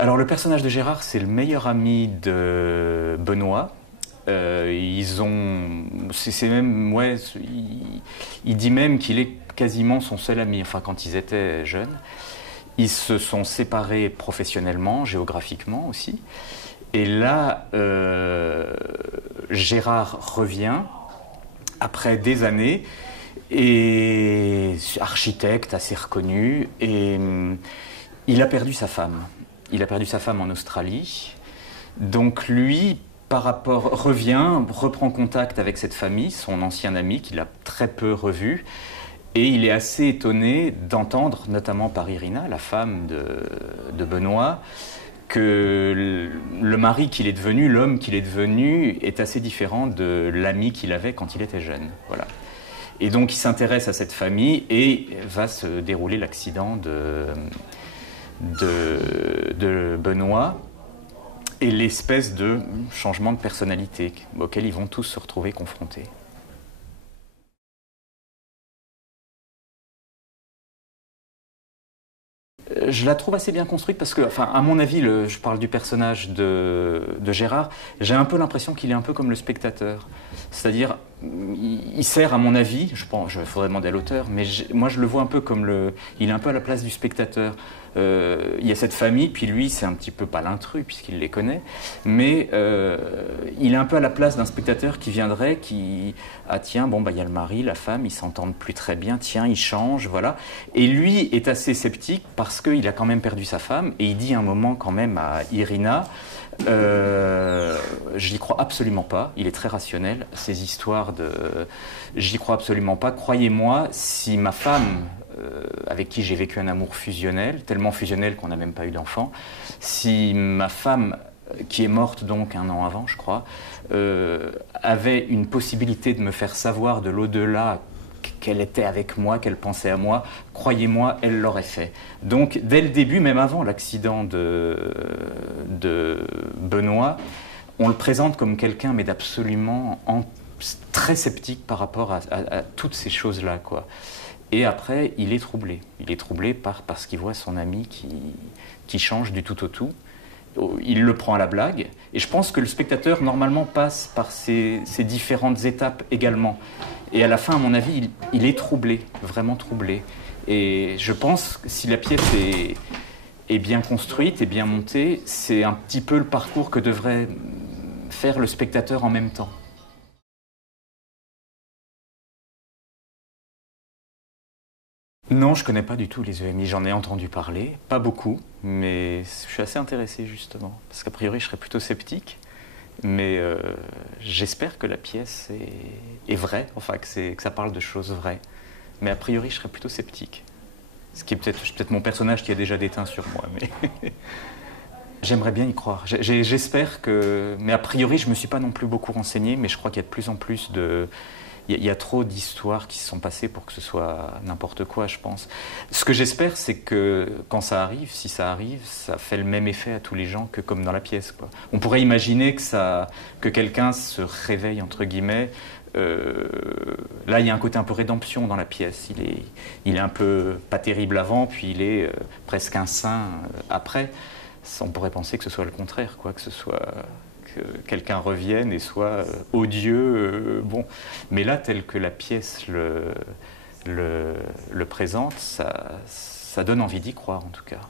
Alors le personnage de Gérard, c'est le meilleur ami de Benoît. C'est même, ouais, il dit même qu'il est quasiment son seul ami, enfin quand ils étaient jeunes. Ils se sont séparés professionnellement, géographiquement aussi. Et là, Gérard revient, après des années, et architecte assez reconnu, et il a perdu sa femme. Il a perdu sa femme en Australie. Donc lui, revient, reprend contact avec cette famille, son ancien ami qu'il a très peu revu. Et il est assez étonné d'entendre, notamment par Irina, la femme de Benoît, que le mari qu'il est devenu, l'homme qu'il est devenu, est assez différent de l'ami qu'il avait quand il était jeune. Voilà. Et donc il s'intéresse à cette famille et va se dérouler l'accident de Benoît et l'espèce de changement de personnalité auquel ils vont tous se retrouver confrontés. Je la trouve assez bien construite parce que, enfin, à mon avis, je parle du personnage de Gérard, j'ai un peu l'impression qu'il est un peu comme le spectateur. C'est-à-dire, il sert, à mon avis, je pense, il faudrait demander à l'auteur, mais moi je le vois un peu comme il est un peu à la place du spectateur. Il y a cette famille, puis lui, c'est un petit peu pas l'intrus, puisqu'il les connaît, mais il est un peu à la place d'un spectateur qui viendrait, ah tiens, bon, bah, il y a le mari, la femme, ils s'entendent plus très bien, tiens, ils changent, voilà. Et lui est assez sceptique parce qu'il a quand même perdu sa femme, et il dit un moment quand même à Irina, j'y crois absolument pas, il est très rationnel, ces histoires j'y crois absolument pas, croyez-moi, si ma femme, avec qui j'ai vécu un amour fusionnel, tellement fusionnel qu'on n'a même pas eu d'enfant, si ma femme, qui est morte donc 1 an avant, je crois, avait une possibilité de me faire savoir de l'au-delà qu'elle était avec moi, qu'elle pensait à moi, croyez-moi, elle l'aurait fait. Donc, dès le début, même avant l'accident de Benoît, on le présente comme quelqu'un, mais d'absolument très sceptique par rapport à toutes ces choses-là, quoi. Et après, il est troublé. Il est troublé parce qu'il voit son ami qui change du tout au tout. Il le prend à la blague. Et je pense que le spectateur, normalement, passe par ces différentes étapes également. Et à la fin, à mon avis, il est troublé, vraiment troublé. Et je pense que si la pièce est bien construite et bien montée, c'est un petit peu le parcours que devrait faire le spectateur en même temps. Non, je connais pas du tout les EMI, j'en ai entendu parler, pas beaucoup, mais je suis assez intéressé justement, parce qu'a priori je serais plutôt sceptique, mais j'espère que la pièce est vraie, enfin que ça parle de choses vraies, mais a priori je serais plutôt sceptique. Ce qui est peut-être mon personnage qui a déjà déteint sur moi, mais j'aimerais bien y croire. J'espère que, mais a priori je me suis pas non plus beaucoup renseigné, mais je crois qu'il y a de plus en plus il y a trop d'histoires qui se sont passées pour que ce soit n'importe quoi, je pense. Ce que j'espère, c'est que quand ça arrive, si ça arrive, ça fait le même effet à tous les gens que comme dans la pièce, quoi. On pourrait imaginer que quelqu'un se réveille, entre guillemets. Là, il y a un côté un peu rédemption dans la pièce. Il est un peu pas terrible avant, puis il est presque un saint après. On pourrait penser que ce soit le contraire, quoi, que ce soit... que quelqu'un revienne et soit odieux. Bon. Mais là, tel que la pièce le présente, ça donne envie d'y croire en tout cas.